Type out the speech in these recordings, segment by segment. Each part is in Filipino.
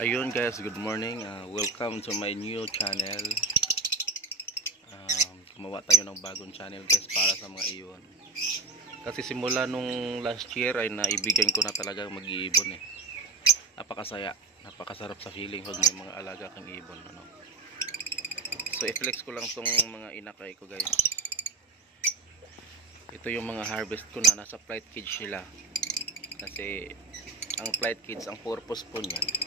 Ayun guys, good morning. Welcome to my new channel. Gumawa tayo ng bagong channel guys para sa mga ibon. Kasi simula nung last year ay naibigyan ko na talaga mag-iibon eh. Napakasaya, napakasarap sa feeling pag may mga alaga kang ibon. Ano? So i-flex ko lang tong mga inakay ko guys. Ito yung mga harvest ko na nasa flight cage sila. Kasi ang flight cage, ang purpose po niyan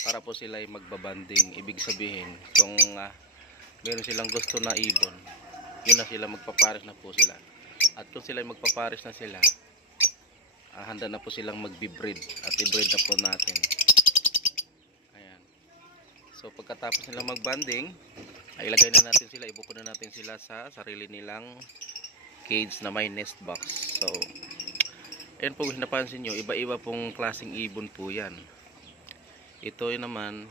para po sila ay magbabanding. Ibig sabihin kung meron silang gusto na ibon, yun na sila, magpapares na po sila. At kung sila ay magpapares na sila, handa na po silang magbi-breed at i-breed na po natin. Ayan. So pagkatapos nilang magbanding, ay ilagay na natin sila, ibuko na natin sila sa sarili nilang cage na may nest box. So ayan po, kung napansin nyo, iba-iba pong klaseng ibon po yan. Ito naman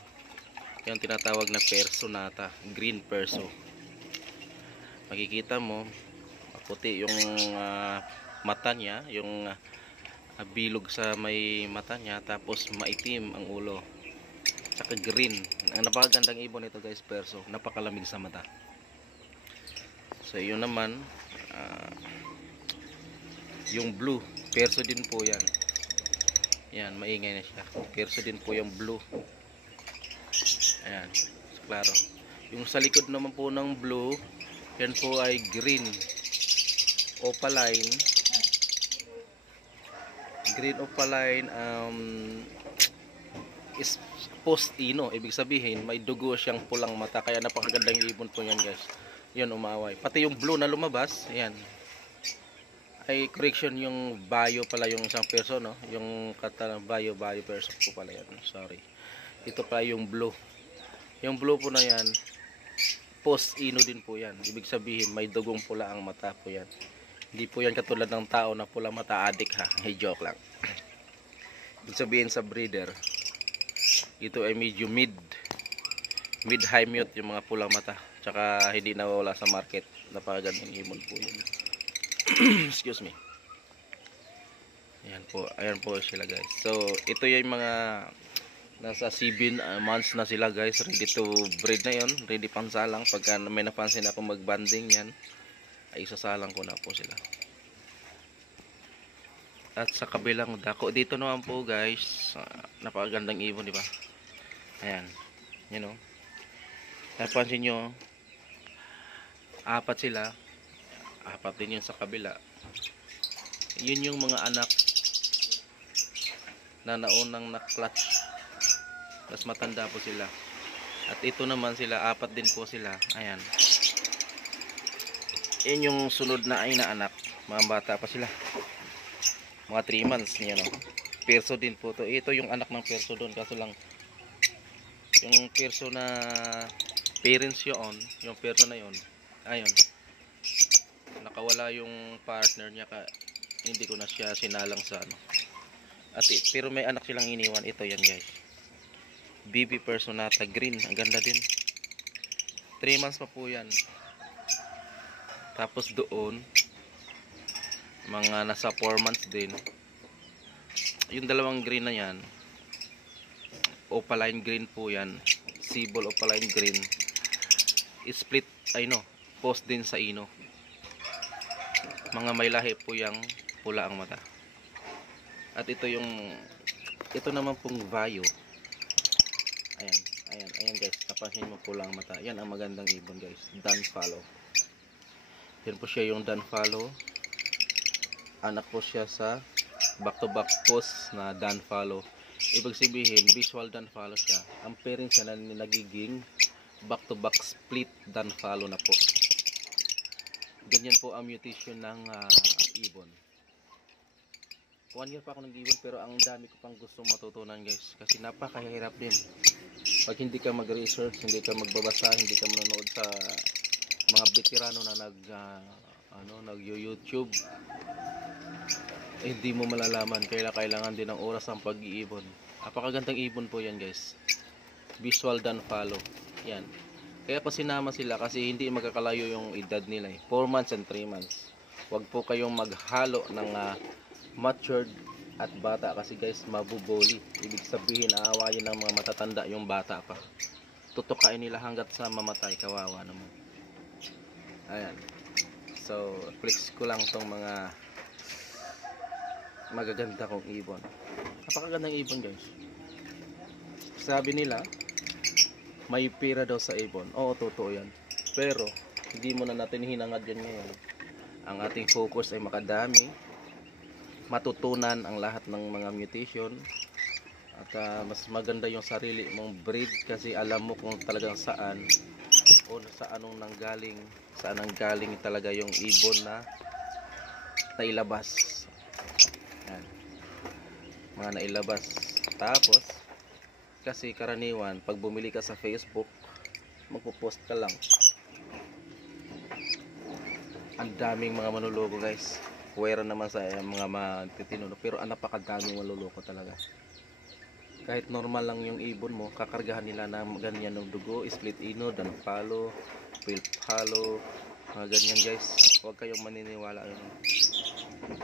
yung tinatawag na personata, green perso. Makikita mo puti yung mata niya, yung bilog sa may mata niya, tapos maitim ang ulo, tsaka green. Ang napakagandang ibon ito guys, perso, napakalamig sa mata. So yun naman yung blue, perso din po yan. Yan, maingay na siya. Perso din po yung blue. Ayan, so, klaro. Yung sa likod naman po ng blue, yan po ay green opaline. Green opaline is post-ino. Ibig sabihin, may dugo siyang pulang mata. Kaya napakagandang ibon po yan guys. Yan, umaway. Pati yung blue na lumabas, ayan. Ay, correction, yung bio pala yung isang perso, no? Yung kata bio perso po pala yan. Sorry. Ito pa yung blue. Yung blue po na yan, post-ino din po yan. Ibig sabihin, may dugong pula ang mata po yan. Hindi po yan katulad ng tao na pula mata, adik ha. Hey, joke lang. Ibig sabihin sa breeder, ito ay medyo mid-high mute yung mga pulang mata. Tsaka hindi nawawala sa market. Napakagandang ibon po yun. Excuse me. Ayan po sila guys. So ito yung mga nasa 7 months na sila guys, ready to breed na yon, ready pang salang. Pagka may napansin ako magbanding yan, ay isasalang ko na po sila. At sa kabilang dako dito naman po guys, napakagandang ibon, di ba? Ayan, you know, napansin nyo, apat sila. Apat din yun sa kabila. Yun yung mga anak na naunang na-clutch. Tapos matanda po sila. At ito naman sila, apat din po sila. Ayan. Yun yung sunod na ay na anak. Mga bata pa sila. Mga 3 months niya, no? Perso din po to. Ito yung anak ng perso doon. Kaso lang, yung perso na parents yun, yung perso na yun, ayun, nakawala yung partner niya, hindi ko na siya sinalang sa ano. At pero may anak silang iniwan. Ito yan guys, BB personata green, ang ganda din. 3 months pa po yan. Tapos doon mga nasa 4 months din. Yung dalawang green na yan, opaline green po yan, sibol opaline green, split ay no, post din sa ino. Mga may lahi po yung pula ang mata. At ito naman pong vayo. Ayan guys, napansin mo pula ang mata. Yan ang magandang ibon guys, Dunfallow. Yan po siya yung Dunfallow. Anak po siya sa back to back post na Dunfallow. Ibig sabihin, visual Dunfallow siya. Ang parents niya na nagiging back to back split Dunfallow na po. Ganyan po ang mutation ng ibon. 1 year pa ako nag-ibon, pero ang dami ko pang gustong matutunan guys. Kasi napakahirap din. Pag hindi ka mag-research, hindi ka magbabasa, hindi ka manonood sa mga veterano na nag-YouTube, hindi mo malalaman. Kailangan din ng oras ang pag-iibon. Napakagandang ibon po yan guys. Visual Dunfallow. Yan. Kaya pa sinama sila kasi hindi magkakalayo yung edad nila eh. 4 months and 3 months. Huwag po kayong maghalo ng matured At bata kasi guys, mabubuli. Ibig sabihin, aawayin ng mga matatanda yung bata pa. Tutukain nila hanggat sa mamatay. Kawawa naman. Ayan. So, flex ko lang tong mga magaganda kong ibon. Napakagandang ibon guys. Sabi nila, may pira daw sa ibon. Oo, totoo yan. Pero, hindi mo na natin hinangad yan ngayon. Ang ating focus ay makadami, matutunan ang lahat ng mga mutation, at mas maganda yung sarili mong breed kasi alam mo kung talagang saan o saan ang galing talaga yung ibon na nailabas. Yan. Mga nailabas. Tapos, kasi karaniwan, pag bumili ka sa Facebook, magpo-post ka lang. Ang daming mga manloloko guys. Puwera naman sa mga matitino, pero napakadaming manloloko talaga. Kahit normal lang yung ibon mo, kakargahan nila ng ganyan ng dugo, split ino, danpalo, pilpalo, mga ganyan guys. Huwag kayong maniniwala.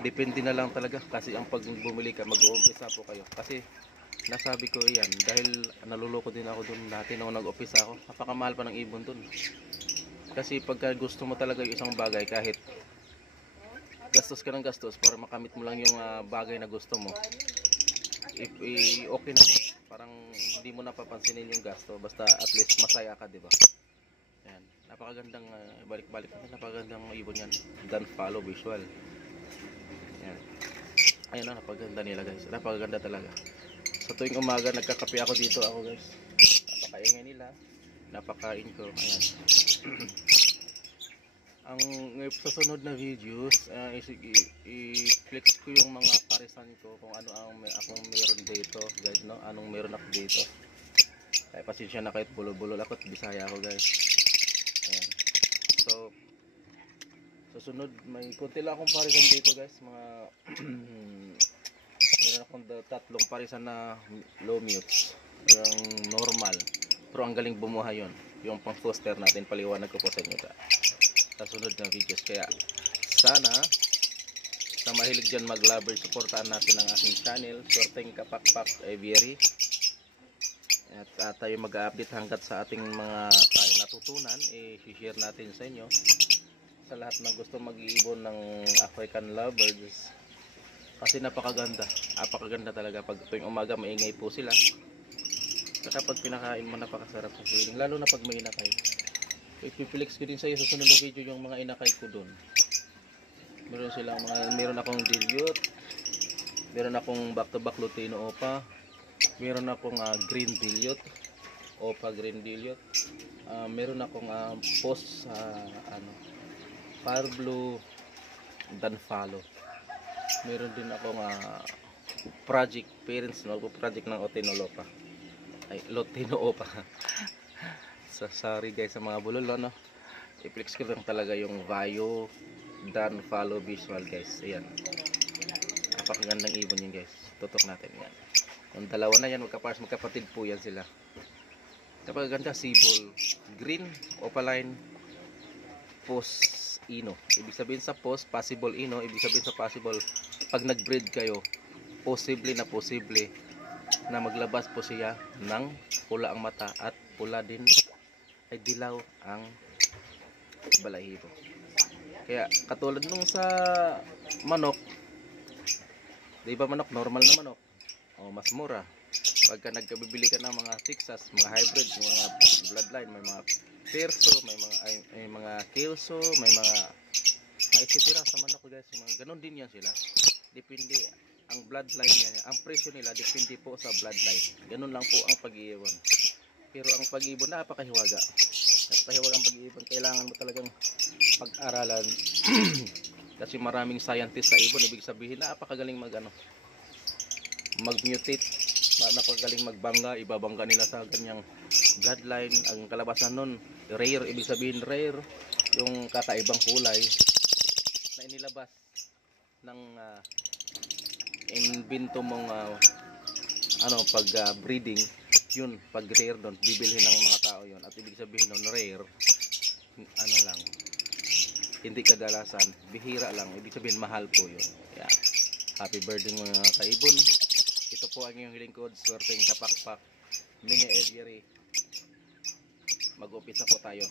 Depende na lang talaga kasi ang pag bumili ka, mag-uumpisa po kayo. Kasi nasabi ko yan, dahil naluloko din ako dun dati nung nag-umpisa ako. Napakamahal pa ng ibon dun. Kasi pagka gusto mo talaga yung isang bagay, kahit gastos ka ng gastos para makamit mo lang yung bagay na gusto mo, okay na. Parang hindi mo napapansinin yung gasto, basta at least masaya ka, diba? Yan. Napakagandang balik-balik natin, napakagandang ibon yan. Danpalo visual. Yan. Ayun na, napaganda nila guys. Napakaganda talaga. Sa tuwing umaga nagkakape ako dito guys. Napakaingay nila. Napakain ko. Ayan. Ang sa sunod na videos, i-flex ko yung mga parisan ko kung ano ang akong meron dito guys, no? Anong meron ako dito. Kaya pasensya na kahit bulol-bulol ako at Bisaya ako guys. Ayan. So, susunod may konti lang akong parisan dito guys, mga meron akong tatlong parisan na low mutes, yung normal, pero ang galing bumuhay yon, yung pang foster natin. Paliwanag ko po sa inyo sa sunod na videos. Kaya sana sa mahilig dyan mag-lover, supportaan natin ang aking channel, Swerteng Kapakpak Aviary, at tayo mag-update hanggat sa ating mga natutunan, i-share natin sa inyo. Sa lahat ng gusto mag-iibon ng African lovebirds, kasi napakaganda talaga. Pag tuwing umaga maingay po sila, at pag pinakain mo napakasarap sa feeling, lalo na pag may inakay. Ipiplex ko din sa iyo sa sunod na video yung mga inakay ko doon. Meron akong dilute, meron akong back to back Lutino Opa, meron akong green dilute, Opa green dilute, meron akong post Parblo Danpalo, meron din akong project parents, no, project ng Otinolopa, ay Lutino Opa. So, sorry guys sa mga bulol, no? I-flex ko lang talaga yung Vaio Danpalo visual guys. Ayan. Napakagandang ibon yun guys. Tutok natin yan. Yung dalawa na yan, magkapatid po yan sila. Napakaganda, sibol green, opaline, post ino. Ibig sabihin sa post, possible ino. Ibig sabihin sa possible, pag nag-breed kayo, posible na maglabas po siya ng pula ang mata at pula din ay dilaw ang balahibo. Kaya katulad nung sa manok, di ba manok, normal na manok, mas mura. Pagka nagkabibili ka ng mga Texas, mga hybrid, mga bloodline, may mga Perso, may mga Kelso, may mga etc. sa manok guys. Mga ganun din yan sila. Depende ang bloodline niya, ang presyo nila depende po sa bloodline. Ganun lang po ang pag-iibon. Pero ang pag-ibon napakahiwaga. Napakahiwaga ang pag-ibon. Kailangan mo talagang pag-aralan. Kasi maraming scientist sa ibon. Ibig sabihin napakagaling mag-mutate. Napakagaling magbangga. Ibabangga nila sa ganyang bloodline. Ang kalabasan nun, rare. Ibig sabihin rare. Yung kakaibang kulay na inilabas ng invento mong pag breeding. Yun, pag rare doon, bibilhin ng mga tao yun. At ibig sabihin nun, rare, hindi kadalasan, bihira lang. Ibig sabihin, mahal po yun. Yeah. Happy birthday mga kaibon. Ito po ang inyong lingkod, Swerteng Kapakpak, Mini Aviary. Mag-umpisa po tayo.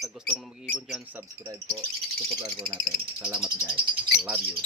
Sa gustong mag-iibon dyan, subscribe po. Supportan po natin. Salamat guys. Love you.